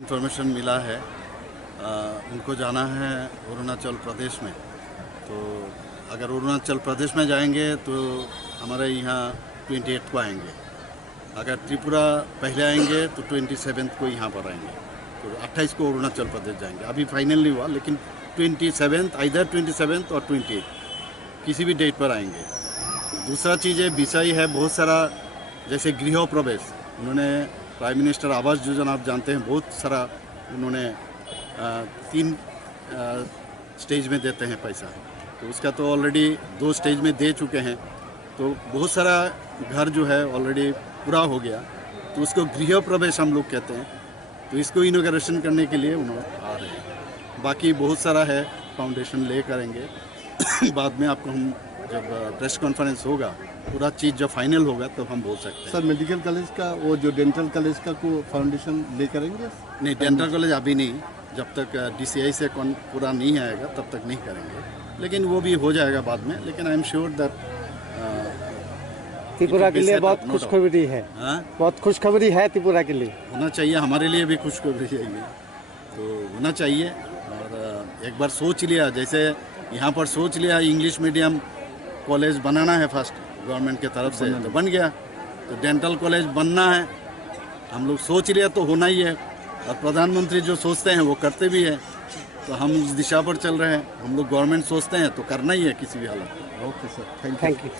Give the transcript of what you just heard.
Information मिला है, उनको जाना है अरुणाचल प्रदेश में। तो अगर अरुणाचल प्रदेश में जाएंगे तो हमारे यहाँ 28 को आएंगे। अगर त्रिपुरा पहले आएंगे तो 27 को यहाँ पर आएंगे। तो 28 को अरुणाचल प्रदेश जाएंगे। अभी फाइनल नहीं हुआ, लेकिन 27 इधर 27 और 28 किसी भी डेट पर आएंगे। दूसरा चीज़ है, विषय है बहुत सारा, जैसे गृह प्रवेश। उन्होंने प्राइम मिनिस्टर आवास योजना, आप जानते हैं, बहुत सारा उन्होंने 3 स्टेज में देते हैं पैसा। तो उसका तो ऑलरेडी 2 स्टेज में दे चुके हैं। तो बहुत सारा घर जो है ऑलरेडी पूरा हो गया। तो उसको गृह प्रवेश हम लोग कहते हैं। तो इसको इनॉग्रेशन करने के लिए उन्होंने आ रहे हैं। बाकी बहुत सारा है, फाउंडेशन ले करेंगे। बाद में आपको हम जब प्रेस कॉन्फ्रेंस होगा, पूरा चीज़ जब फाइनल होगा तब हम बोल सकते हैं। सर, मेडिकल कॉलेज का, वो जो डेंटल कॉलेज का को फाउंडेशन ले करेंगे? नहीं, डेंटल कॉलेज अभी नहीं, जब तक DCI से पूरा नहीं आएगा तब तक नहीं करेंगे। लेकिन वो भी हो जाएगा बाद में। लेकिन I am sure that Tripura के लिए बहुत खुशखबरी है। बहुत खुशखबरी है त्रिपुरा के लिए। होना चाहिए, हमारे लिए भी खुशखबरी है ये, तो होना चाहिए। और एक बार सोच लिया, जैसे यहाँ पर सोच लिया इंग्लिश मीडियम कॉलेज बनाना है फर्स्ट गवर्नमेंट के तरफ से, तो बन गया। तो डेंटल कॉलेज बनना है, हम लोग सोच लिया तो होना ही है। और प्रधानमंत्री जो सोचते हैं वो करते भी है। तो हम उस दिशा पर चल रहे हैं। हम लोग गवर्नमेंट सोचते हैं तो करना ही है किसी भी हालत में। Okay sir, thank you.